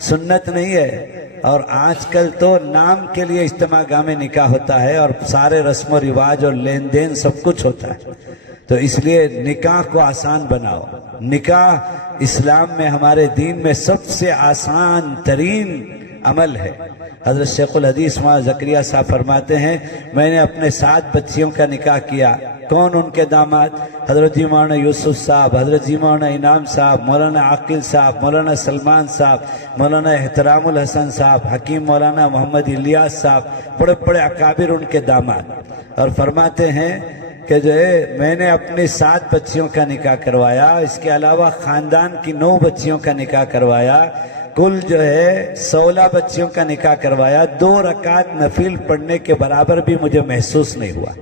سنت نہیں ہے۔ اور آج کل تو نام کے لیے اجتماع گاہ میں نکاح ہوتا ہے اور سارے رسم و رواج اور لین دین سب کچھ ہوتا ہے، تو اس لیے نکاح کو آسان بناؤ۔ نکاح اسلام میں، ہمارے دین میں سب سے آسان ترین عمل ہے۔ حضرت شیخ الحدیث مولانا زکریا صاحب فرماتے ہیں میں نے اپنے 7 بچیوں کا نکاح کیا۔ کون ان کے داماد؟ حضرت جی مولانا یوسف صاحب، حضرت جی مولانا انعام صاحب، مولانا عاقل صاحب، مولانا سلمان صاحب، مولانا احترام الحسن صاحب، حکیم مولانا محمد الیاس صاحب، بڑے بڑے اکابر ان کے داماد۔ اور فرماتے ہیں کہ جو ہے میں نے اپنی 7 بچیوں کا نکاح کروایا، اس کے علاوہ خاندان کی 9 بچیوں کا نکاح کروایا، کل جو ہے 16 بچیوں کا نکاح کروایا۔ 2 رکعت نفل پڑھنے کے برابر بھی مجھے محسوس نہیں ہوا۔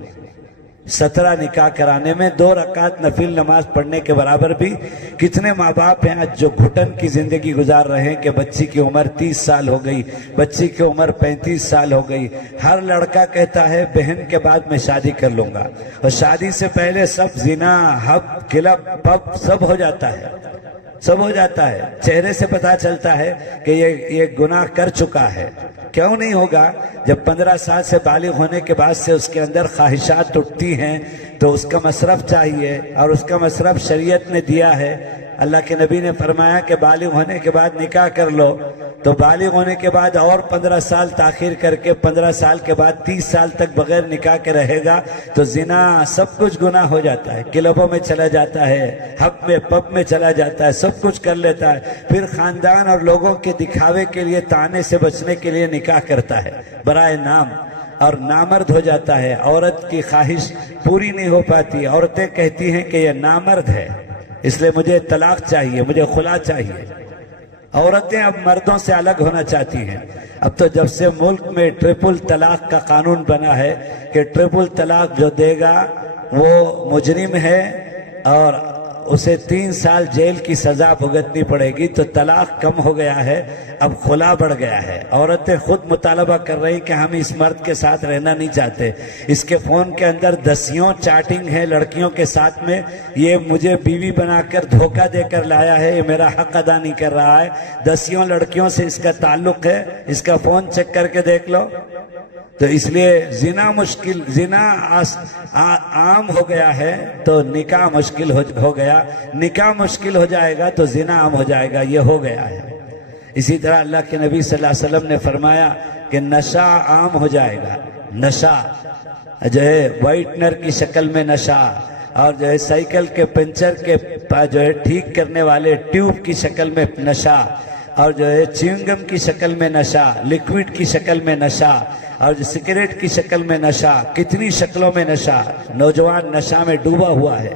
17 نکاح کرانے میں 2 رکعت نفل نماز پڑھنے کے برابر بھی۔ کتنے ماں باپ ہیں آج جو گھٹن کی زندگی گزار رہے ہیں کہ بچی کی عمر 30 سال ہو گئی، بچی کی عمر 35 سال ہو گئی۔ ہر لڑکا کہتا ہے بہن کے بعد میں شادی کر لوں گا، اور شادی سے پہلے سب زنا، حب، کلب، پب سب ہو جاتا ہے، سب ہو جاتا ہے۔ چہرے سے پتا چلتا ہے کہ یہ گناہ کر چکا ہے۔ کیوں نہیں ہوگا؟ جب 15 سال سے بالغ ہونے کے بعد سے اس کے اندر خواہشات اٹھتی ہیں تو اس کا مصرف چاہیے، اور اس کا مصرف شریعت نے دیا ہے۔ اللہ کے نبی نے فرمایا کہ بالغ ہونے کے بعد نکاح کر لو، تو بالغ ہونے کے بعد اور 15 سال تاخیر کر کے 15 سال کے بعد 30 سال تک بغیر نکاح کے رہے گا تو زنا سب کچھ گناہ ہو جاتا ہے، کلبوں میں چلا جاتا ہے، حب میں پب میں چلا جاتا ہے، سب کچھ کر لیتا ہے، پھر خاندان اور لوگوں کے دکھاوے کے لیے، طعنے سے بچنے کے لیے نکاح کرتا ہے برائے نام، اور نامرد ہو جاتا ہے۔ عورت کی خواہش پوری نہیں ہو پاتی، عورتیں کہتی ہیں کہ یہ نامرد ہے، اس لیے مجھے طلاق چاہیے، مجھے خلا چاہیے۔ عورتیں اب مردوں سے الگ ہونا چاہتی ہیں۔ اب تو جب سے ملک میں ٹرپل طلاق کا قانون بنا ہے کہ ٹرپل طلاق جو دے گا وہ مجرم ہے اور اسے 3 سال جیل کی سزا بھگتنی پڑے گی، تو طلاق کم ہو گیا ہے، اب خلا بڑھ گیا ہے۔ عورتیں خود مطالبہ کر رہی کہ ہم اس مرد کے ساتھ رہنا نہیں چاہتے، اس کے فون کے اندر 10 چیٹنگ ہے لڑکیوں کے ساتھ میں، یہ مجھے بیوی بنا کر دھوکہ دے کر لایا ہے، یہ میرا حق ادا نہیں کر رہا ہے، 10 لڑکیوں سے اس کا تعلق ہے، اس کا فون چیک کر کے دیکھ لو۔ تو اس لیے زنا مشکل، زنا عام ہو گیا ہے تو نکاح مشکل ہو گیا، نکاح مشکل ہو جائے گا تو زنا عام ہو جائے گا، یہ ہو گیا ہے۔ اسی طرح اللہ کے نبی صلی اللہ علیہ وسلم نے فرمایا کہ نشہ عام ہو جائے گا، نشہ جو ہے وائٹنر کی شکل میں نشہ، اور جو ہے سائیکل کے پنچر کے جو ہے ٹھیک کرنے والے ٹیوب کی شکل میں نشہ، اور جو ہے چیونگم کی شکل میں نشہ، لیکوڈ کی شکل میں نشہ، اور جو سگریٹ کی شکل میں نشہ، کتنی شکلوں میں نشہ، نوجوان نشہ میں ڈوبا ہوا ہے۔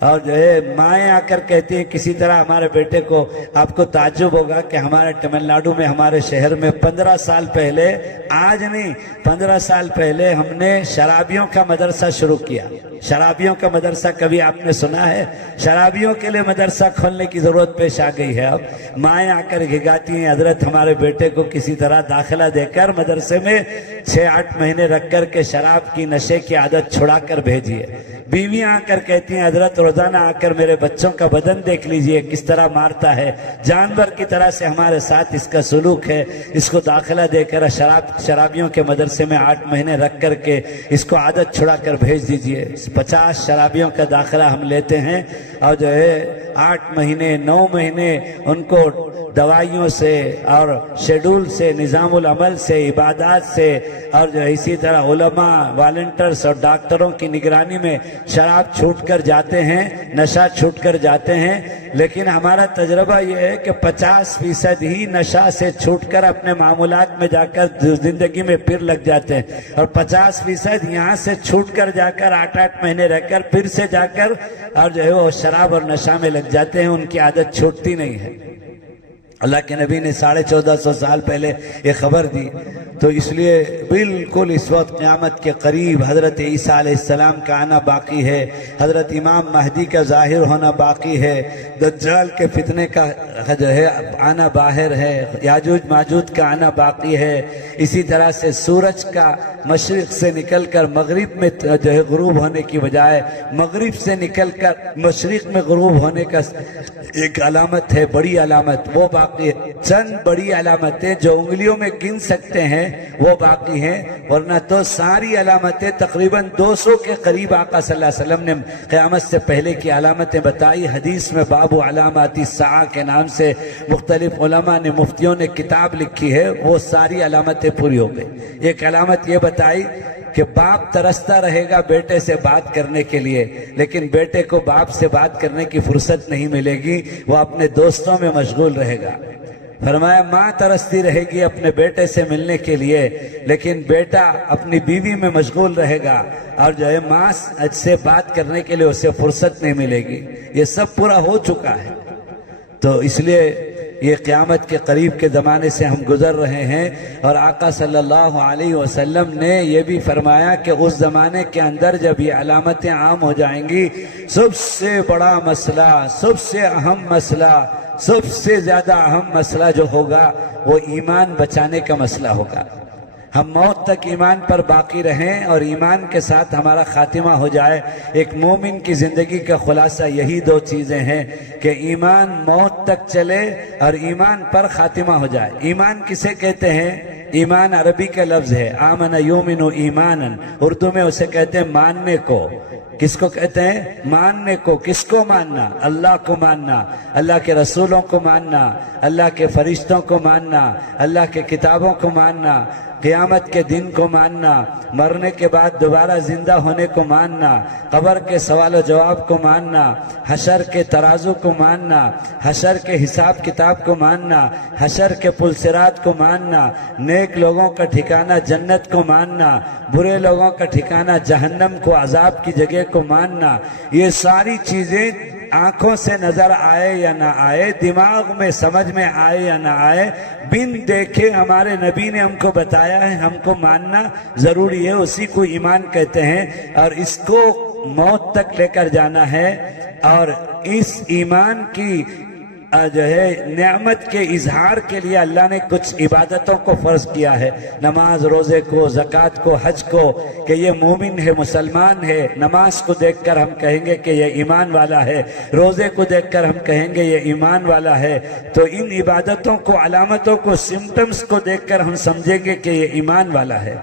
اور جو ہے مائیں آ کر کہتی ہیں کسی طرح ہمارے بیٹے کو، آپ کو تعجب ہوگا کہ ہمارے تمل ناڈو میں، ہمارے شہر میں 15 سال پہلے، آج نہیں 15 سال پہلے ہم نے شرابیوں کا مدرسہ شروع کیا۔ شرابیوں کا مدرسہ کبھی آپ نے سنا ہے؟ شرابیوں کے لیے مدرسہ کھولنے کی ضرورت پیش آ گئی ہے۔ اب مائیں آ کر گھگاتی ہیں حضرت ہمارے بیٹے کو کسی طرح داخلہ دے کر مدرسے میں 6-8 مہینے رکھ کر کے شراب کی نشے کی عادت چھڑا کر بھیجیے۔ بیویاں آ کر کہتی ہیں حضرت روزانہ آ کر میرے بچوں کا بدن دیکھ لیجئے کس طرح مارتا ہے، جانور کی طرح سے ہمارے ساتھ اس کا سلوک ہے، اس کو داخلہ دے کر شرابیوں کے مدرسے میں 8 مہینے رکھ کر کے اس کو عادت چھڑا کر بھیج دیجئے۔ 50 شرابیوں کا داخلہ ہم لیتے ہیں، اور جو ہے 8 مہینے 9 مہینے ان کو دوائیوں سے اور شیڈول سے، نظام العمل سے، عبادات سے، اور جو اسی طرح علماء، والنٹرز اور ڈاکٹروں کی نگرانی میں شراب چھوٹ کر جاتے ہیں، نشہ چھوٹ کر جاتے ہیں۔ لیکن ہمارا تجربہ یہ ہے کہ 50% ہی نشہ سے چھوٹ کر اپنے معمولات میں جا کر زندگی میں پھر لگ جاتے ہیں، اور 50% یہاں سے چھوٹ کر جا کر 8 مہینے رہ کر پھر سے جا کر اور جو ہے وہ شراب اور نشہ میں لگ جاتے ہیں، ان کی عادت چھوٹتی نہیں ہے۔ اللہ کے نبی نے 1450 سال پہلے یہ خبر دی، تو اس لیے بالکل اس وقت قیامت کے قریب حضرت عیسیٰ علیہ السلام کا آنا باقی ہے، حضرت امام مہدی کا ظاہر ہونا باقی ہے، دجال کے فتنے کا جو ہے آنا باہر ہے، یاجوج ماجوج کا آنا باقی ہے، اسی طرح سے سورج کا مشرق سے نکل کر مغرب میں جو ہے غروب ہونے کی بجائے مغرب سے نکل کر مشرق میں غروب ہونے کا ایک علامت ہے، بڑی علامت، وہ باقی ہے۔ چند بڑی علامتیں جو انگلیوں میں گن سکتے ہیں وہ باقی ہیں، ورنہ تو ساری علامتیں تقریباً 200 کے قریب آقا صلی اللہ علیہ وسلم نے قیامت سے پہلے کی علامتیں بتائی۔ حدیث میں باب علامات الساعہ کے نام سے مختلف علماء نے، مفتیوں نے کتاب لکھی ہے، وہ ساری علامتیں پوری ہو گئی۔ ایک علامت یہ بتائی کہ باپ ترستا رہے گا بیٹے سے بات کرنے کے لیے، لیکن بیٹے کو باپ سے بات کرنے کی فرصت نہیں ملے گی، وہ اپنے دوستوں میں مشغول رہے گا۔ فرمایا ماں ترستی رہے گی اپنے بیٹے سے ملنے کے لیے، لیکن بیٹا اپنی بیوی میں مشغول رہے گا، اور جو ہے ماں سے بات کرنے کے لیے اسے فرصت نہیں ملے گی۔ یہ سب پورا ہو چکا ہے۔ تو اس لیے یہ قیامت کے قریب کے زمانے سے ہم گزر رہے ہیں، اور آقا صلی اللہ علیہ وسلم نے یہ بھی فرمایا کہ اس زمانے کے اندر جب یہ علامتیں عام ہو جائیں گی، سب سے بڑا مسئلہ، سب سے اہم مسئلہ، سب سے زیادہ اہم مسئلہ جو ہوگا وہ ایمان بچانے کا مسئلہ ہوگا۔ ہم موت تک ایمان پر باقی رہیں اور ایمان کے ساتھ ہمارا خاتمہ ہو جائے۔ ایک مومن کی زندگی کا خلاصہ یہی دو چیزیں ہیں کہ ایمان موت تک چلے اور ایمان پر خاتمہ ہو جائے۔ ایمان کسے کہتے ہیں؟ ایمان عربی کا لفظ ہے، آمن یومن ایمانا، اردو میں اسے کہتے ہیں ماننے کو۔ کس کو کہتے ہیں؟ ماننے کو۔ کس کو ماننا؟ اللہ کو ماننا، اللہ کے رسولوں کو ماننا، اللہ کے فرشتوں کو ماننا، اللہ کے کتابوں کو ماننا، قیامت کے دن کو ماننا، مرنے کے بعد دوبارہ زندہ ہونے کو ماننا، قبر کے سوال و جواب کو ماننا، حشر کے ترازو کو ماننا، حشر کے حساب کتاب کو ماننا، حشر کے پل صراط کو ماننا، نیک لوگوں کا ٹھکانہ جنت کو ماننا، برے لوگوں کا ٹھکانہ جہنم کو، عذاب کی جگہ کو ماننا۔ یہ ساری چیزیں آنکھوں سے نظر آئے یا نہ آئے، دماغ میں سمجھ میں آئے یا نہ آئے، بن دیکھے ہمارے نبی نے ہم کو بتایا ہے، ہم کو ماننا ضروری ہے، اسی کو ایمان کہتے ہیں، اور اس کو موت تک لے کر جانا ہے۔ اور اس ایمان کی جو ہے نعمت کے اظہار کے لیے اللہ نے کچھ عبادتوں کو فرض کیا ہے، نماز، روزے کو، زکوٰۃ کو، حج کو، کہ یہ مومن ہے، مسلمان ہے۔ نماز کو دیکھ کر ہم کہیں گے کہ یہ ایمان والا ہے، روزے کو دیکھ کر ہم کہیں گے یہ ایمان والا ہے۔ تو ان عبادتوں کو، علامتوں کو، سمپٹمز کو دیکھ کر ہم سمجھیں گے کہ یہ ایمان والا ہے۔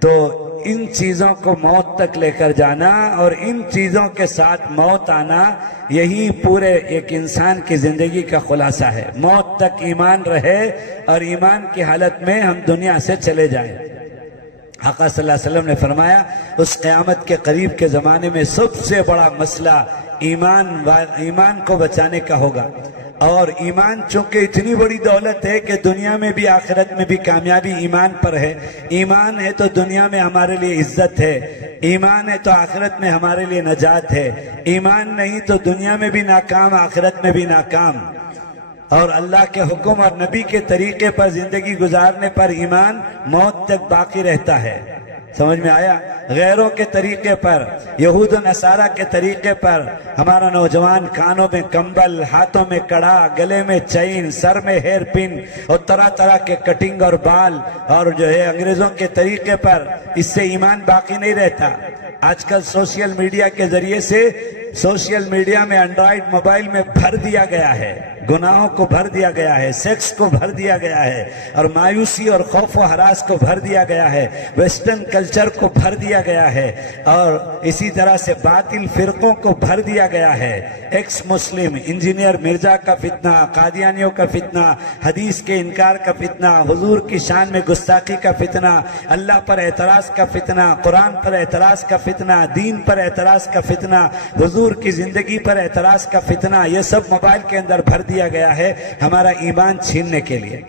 تو ان چیزوں کو موت تک لے کر جانا اور ان چیزوں کے ساتھ موت آنا، یہی پورے ایک انسان کی زندگی کا خلاصہ ہے۔ موت تک ایمان رہے اور ایمان کی حالت میں ہم دنیا سے چلے جائیں۔ آقا صلی اللہ علیہ وسلم نے فرمایا اس قیامت کے قریب کے زمانے میں سب سے بڑا مسئلہ ایمان کو بچانے کا ہوگا۔ اور ایمان چونکہ اتنی بڑی دولت ہے کہ دنیا میں بھی آخرت میں بھی کامیابی ایمان پر ہے۔ ایمان ہے تو دنیا میں ہمارے لیے عزت ہے، ایمان ہے تو آخرت میں ہمارے لیے نجات ہے۔ ایمان نہیں تو دنیا میں بھی ناکام، آخرت میں بھی ناکام۔ اور اللہ کے حکم اور نبی کے طریقے پر زندگی گزارنے پر ایمان موت تک باقی رہتا ہے۔ سمجھ میں آیا؟ غیروں کے طریقے پر، یہود و نصارہ کے طریقے پر ہمارا نوجوان کانوں میں کمبل، ہاتھوں میں کڑا، گلے میں چین، سر میں ہیئر پن اور طرح طرح کے کٹنگ اور بال، اور جو ہے انگریزوں کے طریقے پر، اس سے ایمان باقی نہیں رہتا۔ آج کل سوشل میڈیا کے ذریعے سے، سوشل میڈیا میں اینڈرائیڈ موبائل میں بھر دیا گیا ہے، گناہوں کو بھر دیا گیا ہے، سیکس کو بھر دیا گیا ہے، اور مایوسی اور خوف و ہراس کو بھر دیا گیا ہے، ویسٹرن کلچر کو بھر دیا گیا ہے، اور اسی طرح سے باطل فرقوں کو بھر دیا گیا ہے۔ ایکس مسلم انجینئر مرزا کا فتنہ، قادیانیوں کا فتنہ، حدیث کے انکار کا فتنہ، حضور کی شان میں گستاخی کا فتنہ، اللہ پر اعتراض کا فتنہ، قرآن پر اعتراض کا فتنہ، دین پر اعتراض کا فتنہ، حضور کی زندگی پر اعتراض کا فتنہ، یہ سب موبائل کے اندر بھر دیا گیا ہے ہمارا ایمان چھیننے کے لیے۔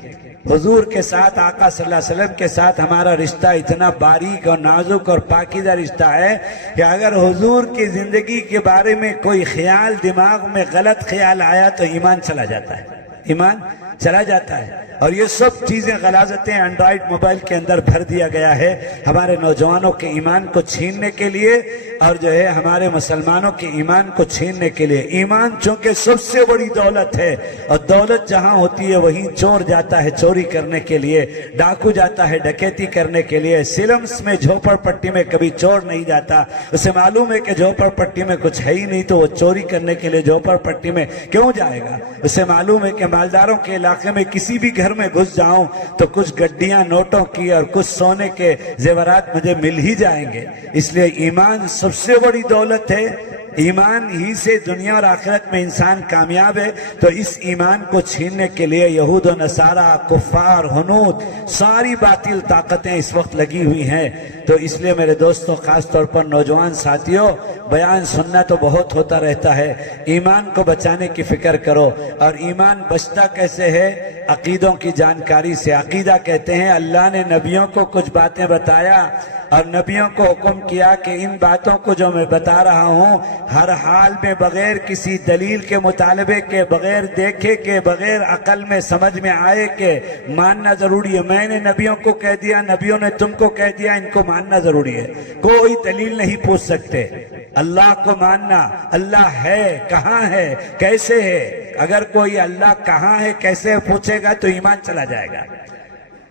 حضور کے ساتھ، آقا صلی اللہ علیہ وسلم کے ساتھ ہمارا رشتہ اتنا باریک اور نازک اور پاکیزہ رشتہ ہے کہ اگر حضور کی زندگی کے بارے میں کوئی خیال دماغ میں غلط خیال آیا تو ایمان چلا جاتا ہے، ایمان چلا جاتا ہے۔ اور یہ سب چیزیں غلاظتیں اینڈرائڈ موبائل کے اندر بھر دیا گیا ہے ہمارے نوجوانوں کے ایمان کو چھیننے کے لیے اور جو ہے ہمارے مسلمانوں کے ایمان کو چھیننے کے لیے۔ ایمان چونکہ سب سے بڑی دولت ہے، اور دولت جہاں ہوتی ہے وہیں چور جاتا ہے چوری کرنے کے لیے، ڈاکو جاتا ہے ڈکیتی کرنے کے لیے۔ سلمس میں جھوپڑ پٹی میں کبھی چور نہیں جاتا، اسے معلوم ہے کہ جھوپڑ پٹی میں کچھ ہے ہی نہیں تو وہ چوری کرنے کے لیے جھوپڑ پٹی میں کیوں جائے گا؟ اسے معلوم ہے کہ مالداروں کے علاقے میں کسی بھی گھر میں گھس جاؤں تو کچھ گڈیاں نوٹوں کی اور کچھ سونے کے زیورات مجھے مل ہی جائیں گے۔ اس لیے ایمان سب سے بڑی دولت ہے، ایمان ہی سے دنیا اور آخرت میں انسان کامیاب ہے۔ تو اس ایمان کو چھیننے کے لیے یہود و نصارہ، کفار، ہنود، ساری باطل طاقتیں اس وقت لگی ہوئی ہیں۔ تو اس لیے میرے دوستوں، خاص طور پر نوجوان ساتھیوں، بیان سننا تو بہت ہوتا رہتا ہے، ایمان کو بچانے کی فکر کرو۔ اور ایمان بچتا کیسے ہے؟ عقیدوں کی جانکاری سے۔ عقیدہ کہتے ہیں اللہ نے نبیوں کو کچھ باتیں بتایا اور نبیوں کو حکم کیا کہ ان باتوں کو جو میں بتا رہا ہوں ہر حال میں بغیر کسی دلیل کے مطالبے کے، بغیر دیکھے کے، بغیر عقل میں سمجھ میں آئے کہ ماننا ضروری ہے۔ میں نے نبیوں کو کہہ دیا، نبیوں نے تم کو کہہ دیا، ان کو ماننا ضروری ہے۔ کوئی دلیل نہیں پوچھ سکتے۔ اللہ کو ماننا، اللہ ہے، کہاں ہے، کیسے ہے۔ اگر کوئی اللہ کہاں ہے کیسے پوچھے گا تو ایمان چلا جائے گا۔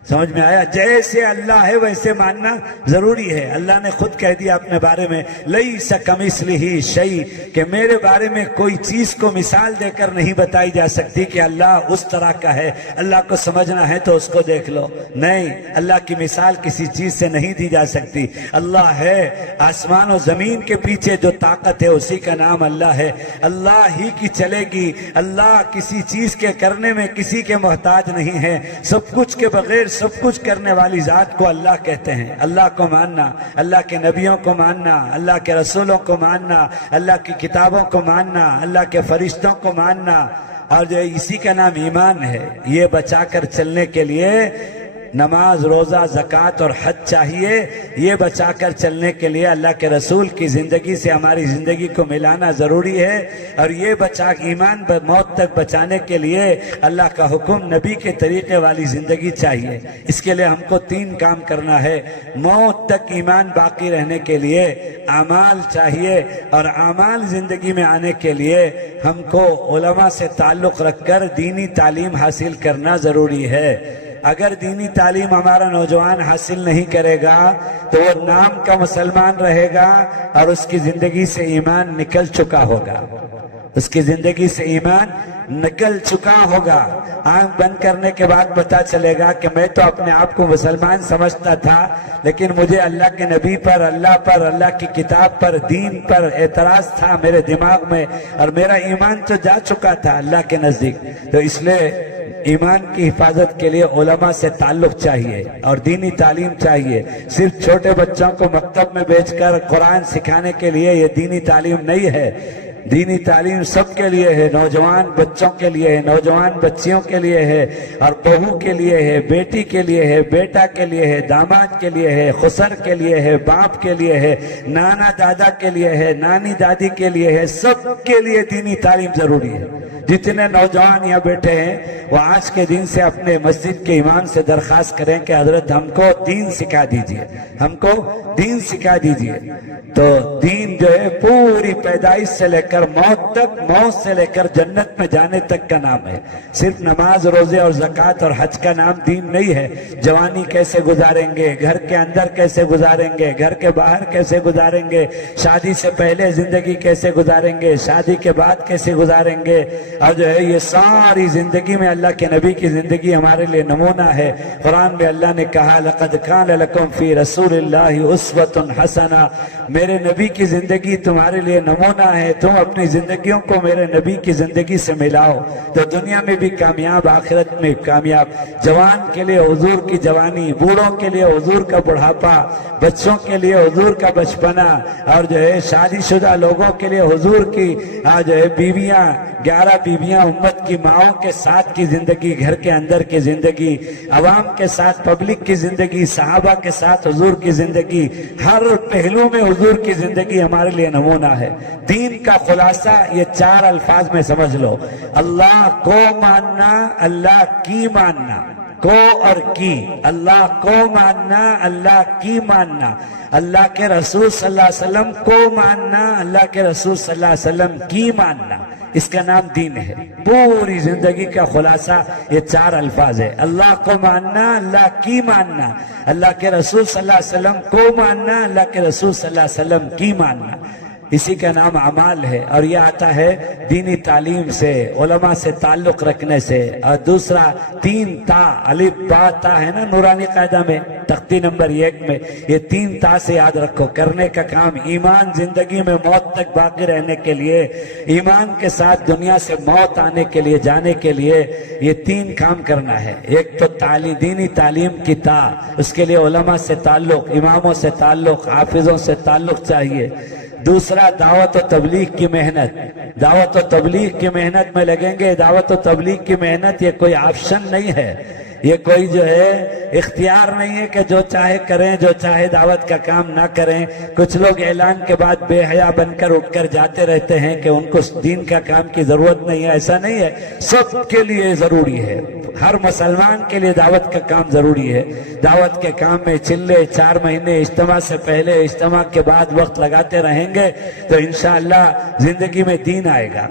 سمجھ میں آیا؟ جیسے اللہ ہے ویسے ماننا ضروری ہے۔ اللہ نے خود کہہ دیا اپنے بارے میں لیس کمثلہ شیء، کہ میرے بارے میں کوئی چیز کو مثال دے کر نہیں بتائی جا سکتی کہ اللہ اس طرح کا ہے۔ اللہ کو سمجھنا ہے تو اس کو دیکھ لو، نہیں، اللہ کی مثال کسی چیز سے نہیں دی جا سکتی۔ اللہ ہے، آسمان و زمین کے پیچھے جو طاقت ہے اسی کا نام اللہ ہے۔ اللہ ہی کی چلے گی۔ اللہ کسی چیز کے کرنے میں کسی کے محتاج نہیں ہے، سب کچھ کے بغیر سب کچھ کرنے والی ذات کو اللہ کہتے ہیں۔ اللہ کو ماننا، اللہ کے نبیوں کو ماننا، اللہ کے رسولوں کو ماننا، اللہ کی کتابوں کو ماننا، اللہ کے فرشتوں کو ماننا، اور جو اسی کا نام ایمان ہے۔ یہ بچا کر چلنے کے لیے نماز، روزہ، زکوٰۃ اور حج چاہیے۔ یہ بچا کر چلنے کے لیے اللہ کے رسول کی زندگی سے ہماری زندگی کو ملانا ضروری ہے۔ اور یہ ایمان موت تک بچانے کے لیے اللہ کا حکم، نبی کے طریقے والی زندگی چاہیے۔ اس کے لیے ہم کو 3 کام کرنا ہے۔ موت تک ایمان باقی رہنے کے لیے اعمال چاہیے، اور اعمال زندگی میں آنے کے لیے ہم کو علماء سے تعلق رکھ کر دینی تعلیم حاصل کرنا ضروری ہے۔ اگر دینی تعلیم ہمارا نوجوان حاصل نہیں کرے گا تو وہ نام کا مسلمان رہے گا اور اس کی زندگی سے ایمان نکل چکا ہوگا، اس کی زندگی سے ایمان نکل چکا ہوگا۔ آنکھ بند کرنے کے بعد پتا چلے گا کہ میں تو اپنے آپ کو مسلمان سمجھتا تھا، لیکن مجھے اللہ کے نبی پر، اللہ کی کتاب پر، دین پر اعتراض تھا میرے دماغ میں، اور میرا ایمان تو جا چکا تھا اللہ کے نزدیک۔ تو اس لیے ایمان کی حفاظت کے لیے علماء سے تعلق چاہیے اور دینی تعلیم چاہیے۔ صرف چھوٹے بچوں کو مکتب میں بھیج کر قرآن سکھانے کے لیے یہ دینی تعلیم نہیں ہے۔ دینی تعلیم سب کے لیے ہے، نوجوان بچوں کے لیے ہے، نوجوان بچیوں کے لیے ہے، اور بہو کے لیے ہے، بیٹی کے لیے ہے، بیٹا کے لیے ہے، داماد کے لیے ہے، خسر کے لیے ہے، باپ کے لیے ہے، نانا دادا کے لیے ہے، نانی دادی کے لیے ہے، سب کے لیے دینی تعلیم ضروری ہے۔ جتنے نوجوان یہاں بیٹھے ہیں وہ آج کے دن سے اپنے مسجد کے امام سے درخواست کریں کہ حضرت ہم کو دین سکھا دیجئے، ہم کو دین سکھا دیجئے۔ تو دین جو ہے پوری پیدائش سے لے کر موت تک، موت سے لے کر جنت میں جانے تک کا نام ہے۔ صرف نماز، روزے اور زکوٰۃ اور حج کا نام دین نہیں ہے۔ جوانی کیسے گزاریں گے، گھر کے اندر کیسے گزاریں گے، گھر کے باہر کیسے گزاریں گے، شادی سے پہلے زندگی کیسے گزاریں گے، شادی کے بعد کیسے گزاریں گے، اور جو ہے یہ ساری زندگی میں اللہ کے نبی کی زندگی ہمارے لیے نمونہ ہے۔ قرآن میں اللہ نے کہا لَقَدْ كَانَ لَكُمْ فِي رَسُولِ اللَّهِ أُسْوَةٌ حَسَنَةٌ، میرے نبی کی زندگی تمہارے لیے نمونہ ہے، تم اپنی زندگیوں کو میرے نبی کی زندگی سے ملاؤ تو دنیا میں بھی کامیاب، آخرت میں کامیاب۔ جوان کے لیے حضور کی جوانی، بوڑھوں کے لیے حضور کا بڑھاپا، بچوں کے لیے حضور کا بچپنا، اور جو ہے شادی شدہ لوگوں کے لیے حضور کی جو ہے بیویاں، 11 بیویاں، امت کی ماؤں کے ساتھ کی زندگی، گھر کے اندر کی زندگی، عوام کے ساتھ پبلک کی زندگی، صحابہ کے ساتھ حضور کی زندگی، ہر پہلو میں حضور کی زندگی ہمارے لیے نمونہ ہے۔ دین کا خلاصہ یہ 4 الفاظ میں سمجھ لو: اللہ کو ماننا، اللہ کی ماننا، کو اور کی، اللہ کو ماننا، اللہ کی ماننا، اللہ کے رسول صلی اللہ علیہ وسلم کو ماننا، اللہ کے رسول صلی اللہ علیہ وسلم کی ماننا، اس کا نام دین ہے۔ پوری زندگی کا خلاصہ یہ 4 الفاظ ہے، اللہ کو ماننا، اللہ کی ماننا، اللہ کے رسول صلی اللہ علیہ وسلم کو ماننا، اللہ کے رسول صلی اللہ علیہ وسلم کی ماننا، اسی کا نام اعمال ہے۔ اور یہ آتا ہے دینی تعلیم سے، علماء سے تعلق رکھنے سے۔ اور دوسرا 3 تا، الف با تا ہے نا نورانی قاعدہ میں، تختی نمبر 1 میں، یہ 3 تا سے یاد رکھو۔ کرنے کا کام ایمان زندگی میں موت تک باقی رہنے کے لیے، ایمان کے ساتھ دنیا سے موت آنے کے لیے، جانے کے لیے یہ 3 کام کرنا ہے۔ ایک تو دینی تعلیم کی تا، اس کے لیے علماء سے تعلق، اماموں سے تعلق، حافظوں سے تعلق چاہیے۔ دوسرا دعوت و تبلیغ کی محنت، دعوت و تبلیغ کی محنت میں لگیں گے۔ دعوت و تبلیغ کی محنت یہ کوئی آپشن نہیں ہے، یہ کوئی جو ہے اختیار نہیں ہے کہ جو چاہے کریں، جو چاہے دعوت کا کام نہ کریں۔ کچھ لوگ اعلان کے بعد بے حیا بن کر اٹھ کر جاتے رہتے ہیں کہ ان کو دین کا کام کی ضرورت نہیں ہے، ایسا نہیں ہے، سب کے لیے ضروری ہے، ہر مسلمان کے لیے دعوت کا کام ضروری ہے۔ دعوت کے کام میں چلے 4 مہینے اجتماع سے پہلے، اجتماع کے بعد وقت لگاتے رہیں گے تو انشاءاللہ زندگی میں دین آئے گا،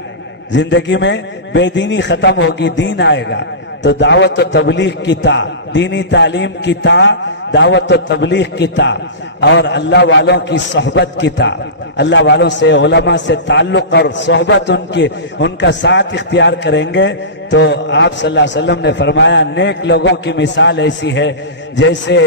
زندگی میں بے دینی ختم ہوگی، دین آئے گا۔ تو دعوت و تبلیغ کی تا، دینی تعلیم کی تا، دعوت و تبلیغ کی تا، اور اللہ والوں کی صحبت کی تا، اللہ والوں سے، علماء سے تعلق اور صحبت ان کا ساتھ اختیار کریں گے تو آپ صلی اللہ علیہ وسلم نے فرمایا نیک لوگوں کی مثال ایسی ہے جیسے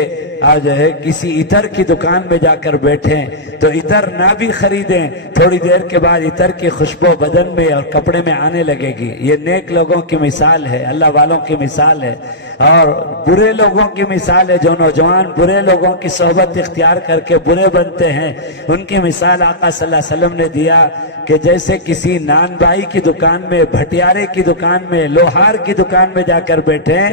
آج ہے کسی عطر کی دکان میں جا کر بیٹھیں تو عطر نہ بھی خریدیں، تھوڑی دیر کے بعد عطر کی خوشبو بدن میں اور کپڑے میں آنے لگے گی۔ یہ نیک لوگوں کی مثال ہے، اللہ والوں کی مثال ہے۔ اور برے لوگوں کی مثال ہے، جو نوجوان برے لوگوں کی صحبت اختیار کر کے برے بنتے ہیں، ان کی مثال آقا صلی اللہ علیہ وسلم نے دیا کہ جیسے کسی نان بائی کی دکان میں، بھٹیارے کی دکان میں، لوہار کی دکان میں جا کر بیٹھیں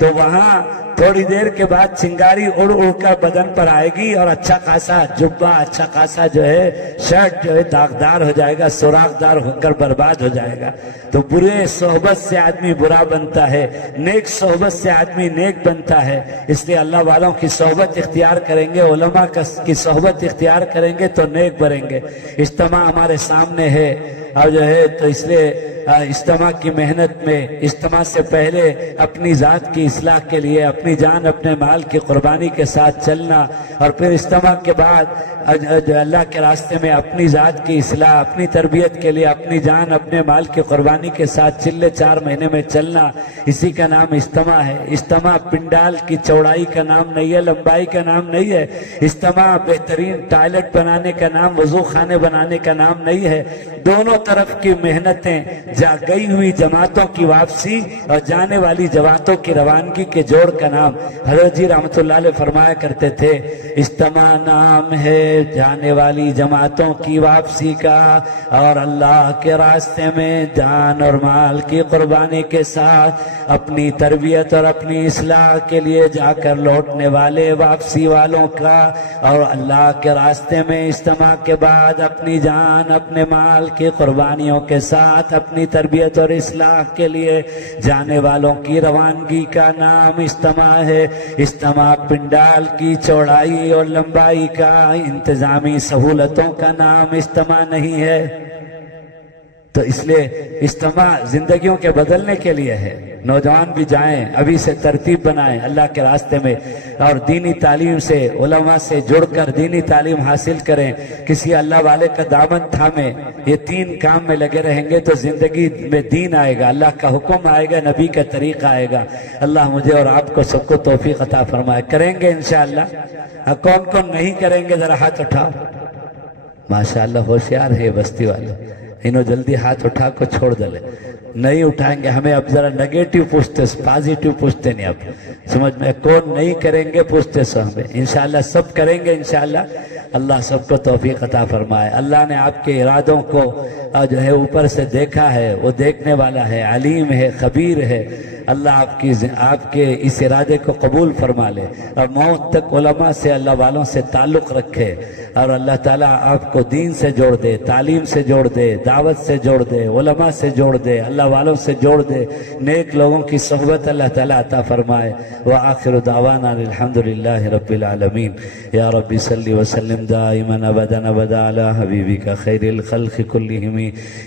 تو وہاں تھوڑی دیر کے بعد چنگاری اڑ اڑ کر بدن پر آئے گی اور اچھا خاصا جبہ، اچھا خاصا جو ہے شرٹ جو ہے داغدار ہو جائے گا، سوراخدار ہو کر برباد ہو جائے گا۔ تو برے صحبت سے آدمی برا بنتا ہے، نیک صحبت سے آدمی نیک بنتا ہے۔ اس لیے اللہ والوں کی صحبت اختیار کریں گے، علماء کی صحبت اختیار کریں گے تو نیک بنیں گے۔ اجتماع ہمارے سامنے ہے اور جو ہے تو اس لیے اجتماع کی محنت میں، اجتماع سے پہلے اپنی ذات کی اصلاح کے لیے اپنی جان اپنے مال کی قربانی کے ساتھ چلنا، اور پھر اجتماع کے بعد جو اللہ کے راستے میں اپنی ذات کی اصلاح، اپنی تربیت کے لیے اپنی جان اپنے مال کی قربانی کے ساتھ چلے 4 مہینے میں چلنا، اسی کا نام اجتماع ہے۔ اجتماع پنڈال کی چوڑائی کا نام نہیں ہے، لمبائی کا نام نہیں ہے۔ اجتماع بہترین ٹائلٹ بنانے کا نام، وضو خانے بنانے کا نام نہیں ہے۔ دونوں طرف کی محنتیں، گئی ہوئی جماعتوں کی واپسی اور جانے والی جماعتوں کی روانگی کے جوڑ کا نام حضرت جی رحمت اللہ علیہ فرمایا کرتے تھے، اجتماع نام ہے جانے والی جماعتوں کی واپسی کا، اور اللہ کے راستے میں جان اور مال کی قربانی کے ساتھ اپنی تربیت اور اپنی اصلاح کے لیے جا کر لوٹنے والے واپسی والوں کا، اور اللہ کے راستے میں اجتماع کے بعد اپنی جان اپنے مال کی قربانیوں کے ساتھ اپنی تربیت اور اصلاح کے لیے جانے والوں کی روانگی کا نام اجتماع ہے۔ اجتماع پنڈال کی چوڑائی اور لمبائی کا، انتظامی سہولتوں کا نام اجتماع نہیں ہے۔ تو اس لیے اجتماع زندگیوں کے بدلنے کے لیے ہے۔ نوجوان بھی جائیں، ابھی سے ترتیب بنائیں اللہ کے راستے میں، اور دینی تعلیم سے، علماء سے جڑ کر دینی تعلیم حاصل کریں، کسی اللہ والے کا دامن تھامیں۔ یہ 3 کام میں لگے رہیں گے تو زندگی میں دین آئے گا، اللہ کا حکم آئے گا، نبی کا طریقہ آئے گا۔ اللہ مجھے اور آپ کو سب کو توفیق عطا فرمائے۔ کریں گے انشاءاللہ؟ کون کون نہیں کریں گے ذرا ہاتھ اٹھا۔ ماشاءاللہ ہوشیار ہے بستی والے، انہوں جلدی ہاتھ اٹھا کو چھوڑ دلے، نہیں اٹھائیں گے۔ ہمیں اب ذرا نیگیٹو پوچھتے، پازیٹو پوچھتے نہیں، اب سمجھ میں کون نہیں کریں گے پوچھتے سو ہمیں۔ انشاءاللہ سب کریں گے انشاءاللہ۔ اللہ سب کو توفیق عطا فرمائے۔ اللہ نے آپ کے ارادوں کو جو ہے اوپر سے دیکھا ہے، وہ دیکھنے والا ہے، علیم ہے، خبیر ہے۔ اللہ آپ کے اس ارادے کو قبول فرما لے اور موت تک علماء سے اللہ والوں سے تعلق رکھے اور اللہ تعالیٰ آپ کو دین سے جوڑ دے، تعلیم سے جوڑ دے، دعوت سے جوڑ دے، علماء سے جوڑ دے، اللہ والوں سے جوڑ دے، نیک لوگوں کی صحبت اللہ تعالیٰ عطا فرمائے۔ وآخر دعوانا الحمدللہ رب العالمین۔ یا رب صلی وسلم دائما ابدا ابدا علی حبیبک خیر الخلق کلہم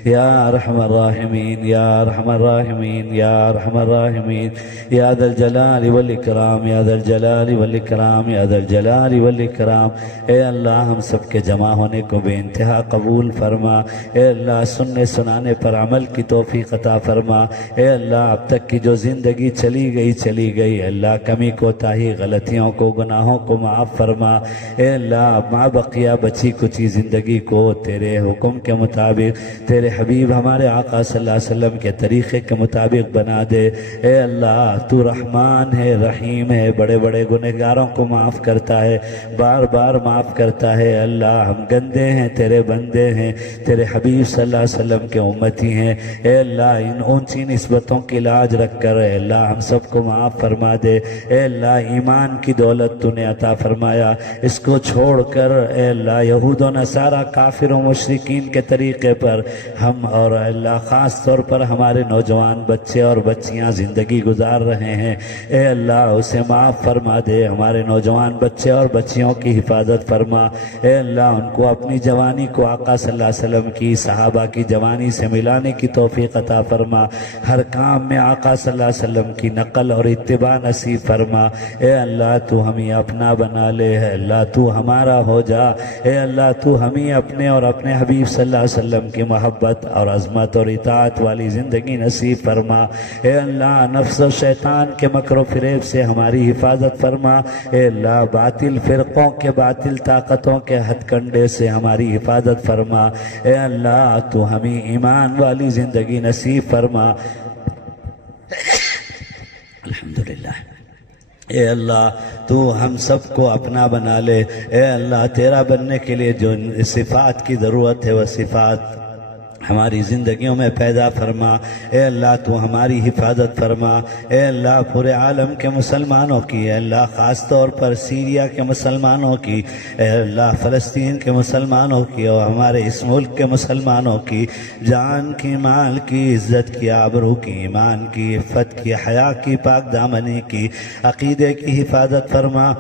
یا ارحم الراحمین یا ارحم الراحمین یا ارحم الراحمین یا ذا الجلال والاکرام یا ذا الجلال والاکرام یا ذا الجلال والاکرام۔ اے اللہ ہم سب کے جمع ہونے کو بے انتہا قبول فرما۔ اے اللہ سننے سنانے پر عمل کی توفیق عطا فرما۔ اے اللہ اب تک کی جو زندگی چلی گئی اللہ کمی کوتاہی غلطیوں کو گناہوں کو معاف فرما۔ اے اللہ ما بقیہ بچی کچی زندگی کو تیرے حکم کے مطابق، تیرے حبیب ہمارے آقا صلی اللہ علیہ وسلم کے طریقے کے مطابق بنا دے۔ اے اللہ تو رحمان ہے، رحیم ہے، بڑے بڑے گنہگاروں کو معاف کرتا ہے، بار بار معاف کرتا ہے۔ اللہ ہم گندے ہیں، تیرے بندے ہیں، تیرے حبیب صلی اللہ علیہ وسلم کے امتی ہیں۔ اے اللہ ان اونچی نسبتوں کی لاج رکھ کر اے اللہ ہم سب کو معاف فرما دے۔ اے اللہ ایمان کی دولت تو نے عطا فرمایا، اس کو چھوڑ کر اے اللہ یہود و نصارہ کافر و مشرکین کے طریقے پر ہم اور اے اللہ خاص طور پر ہمارے نوجوان بچے اور بچیاں زندگی گزار رہے ہیں۔ اے اللہ اسے معاف فرما دے، ہمارے نوجوان بچے اور بچیوں کی حفاظت فرما۔ اے اللہ ان کو اپنی جوانی کو آقا صلی اللہ علیہ وسلم کی صحابہ کی جوانی سے ملانے کی توفیق عطا فرما۔ ہر کام میں آقا صلی اللہ علیہ وسلم کی نقل اور اتباع نصیب فرما۔ اے اللہ تو ہمیں اپنا بنا لے، اے اللہ تو ہمارا ہو جا۔ اے اللہ تو ہمیں اپنے اور اپنے حبیب صلی اللہ علیہ وسلم کی محبت اور عظمت اور اطاعت والی زندگی نصیب فرما۔ اے اللہ نفس و شیطان کے مکر و فریب سے ہماری حفاظت فرما۔ اے اللہ باطل فرقوں کے باطل طاقتوں کے ہتھ کنڈے سے ہماری حفاظت فرما۔ اے اللہ تو ہمیں ایمان والی زندگی نصیب فرما۔ الحمدللہ۔ اے اللہ تو ہم سب کو اپنا بنا لے۔ اے اللہ تیرا بننے کے لیے جو صفات کی ضرورت ہے وہ صفات ہماری زندگیوں میں پیدا فرما۔ اے اللہ تو ہماری حفاظت فرما۔ اے اللہ پورے عالم کے مسلمانوں کی، اے اللہ خاص طور پر سیریا کے مسلمانوں کی، اے اللہ فلسطین کے مسلمانوں کی اور ہمارے اس ملک کے مسلمانوں کی جان کی، مال کی، عزت کی، آبرو کی، ایمان کی، عفت کی، حیا کی، پاک دامنی کی، عقیدے کی حفاظت فرما۔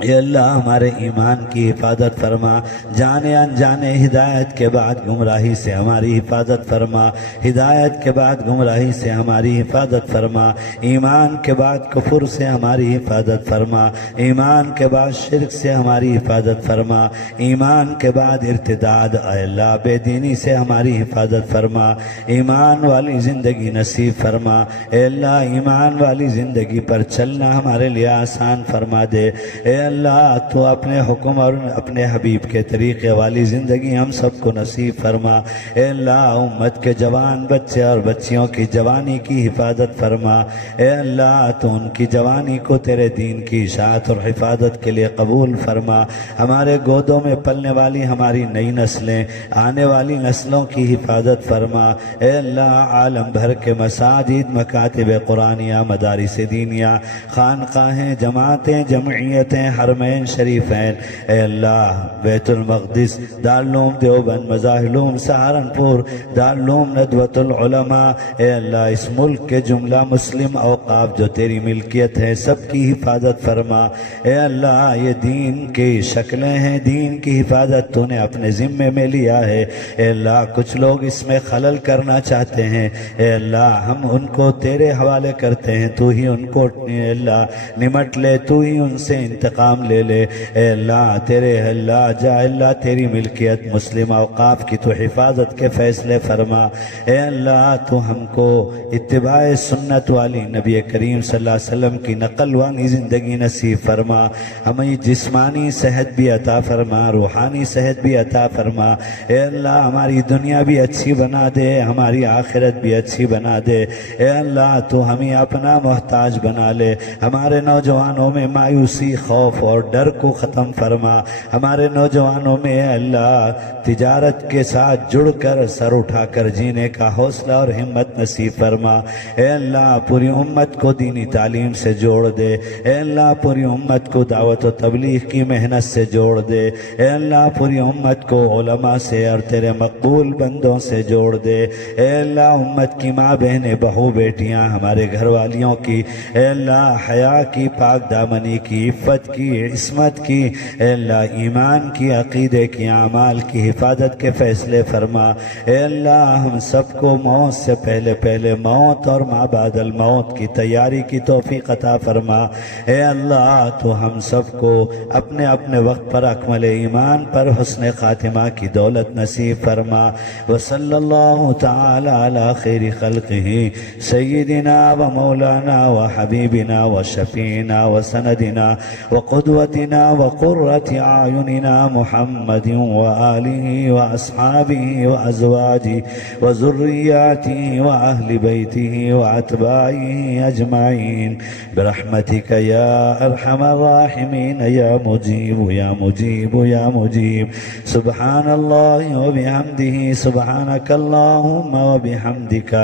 اے اللہ ہمارے ایمان کی حفاظت فرما۔ جانے انجانے ہدایت کے بعد گمراہی سے ہماری حفاظت فرما، ہدایت کے بعد گمراہی سے ہماری حفاظت فرما، ایمان کے بعد کفر سے ہماری حفاظت فرما، ایمان کے بعد شرک سے ہماری حفاظت فرما، ایمان کے بعد ارتداد اے اللہ بے دینی سے ہماری حفاظت فرما۔ ایمان والی زندگی نصیب فرما۔ اے اللہ ایمان والی زندگی پر چلنا ہمارے لیے آسان فرما دے۔ اے اللہ تو اپنے حکم اور اپنے حبیب کے طریقے والی زندگی ہم سب کو نصیب فرما۔ اے اللہ امت کے جوان بچے اور بچیوں کی جوانی کی حفاظت فرما۔ اے اللہ تو ان کی جوانی کو تیرے دین کی اشاعت اور حفاظت کے لیے قبول فرما۔ ہمارے گودوں میں پلنے والی ہماری نئی نسلیں، آنے والی نسلوں کی حفاظت فرما۔ اے اللہ عالم بھر کے مساجد، مکاتب قرآنیہ، مدارس دینیہ، خانقاہیں، جماعتیں، جمعیتیں، حرمین شریفین، اے اللہ بیت المقدس، دارالعلوم دیوبند، مظاہر سہارنپور، دارالعلوم ندوۃ العلماء، اے اللہ اس ملک کے جملہ مسلم اوقاف جو تیری ملکیت ہے سب کی حفاظت فرما۔ اے اللہ یہ دین کی شکلیں ہیں، دین کی حفاظت تو نے اپنے ذمے میں لیا ہے۔ اے اللہ کچھ لوگ اس میں خلل کرنا چاہتے ہیں، اے اللہ ہم ان کو تیرے حوالے کرتے ہیں، تو ہی ان کو اے اللہ نمٹ لے، تو ہی ان سے انتقام لے لے۔ اے اللہ تیرے اللہ جا اللہ تیری ملکیت مسلم اوقاف کی تو حفاظت کے فیصلے فرما۔ اے اللہ تو ہم کو اتباع سنت والی نبی کریم صلی اللہ علیہ وسلم کی نقل والی زندگی نصیب فرما۔ ہمیں جسمانی صحت بھی عطا فرما، روحانی صحت بھی عطا فرما۔ اے اللہ ہماری دنیا بھی اچھی بنا دے، ہماری آخرت بھی اچھی بنا دے۔ اے اللہ تو ہمیں اپنا محتاج بنا لے۔ ہمارے نوجوانوں میں مایوسی، خوف خوف اور ڈر کو ختم فرما. ہمارے نوجوانوں میں اے اللہ تجارت کے ساتھ جڑ کر سر اٹھا کر جینے کا حوصلہ اور ہمت نصیب فرما. اے اللہ پوری امت کو دینی تعلیم سے جوڑ دے. اے اللہ پوری امت کو دعوت و تبلیغ کی محنت سے جوڑ دے. اے اللہ پوری امت کو علماء سے اور تیرے مقبول بندوں سے جوڑ دے. اے اللہ امت کی ماں بہنیں بہو بیٹیاں ہمارے گھر والیوں کی اے اللہ حیا کی پاک دامنی کی عفت کی عصمت کی اے اللہ ایمان کی عقیدے کی اعمال کی حفاظت کے فیصلے فرما. اے اللہ ہم سب کو موت سے پہلے موت اور ما بعد الموت کی تیاری کی توفیق عطا فرما. اے اللہ تو ہم سب کو اپنے اپنے وقت پر اکمل ایمان پر حسن خاتمہ کی دولت نصیب فرما. وصلی اللہ تعالی علی خیر خلقہ سیدنا و مولانا و حبیبنا و شفیعنا و سندنا و قدوتنا و قرۃ اعیننا محمد و آلہ و اصحابہ و ازواجہ و ذریاتہ و اہل بیتہ و اتباعہ اجمعین برحمتک یا ارحم الراحمین یا مجیب یا مجیب یا مجیب. سبحان اللہ و بحمدہ سبحانک اللہم و بحمدک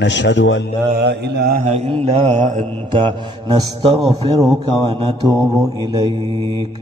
نشہد ان لا الہ الا انت نستغفرک و نتوب الیک.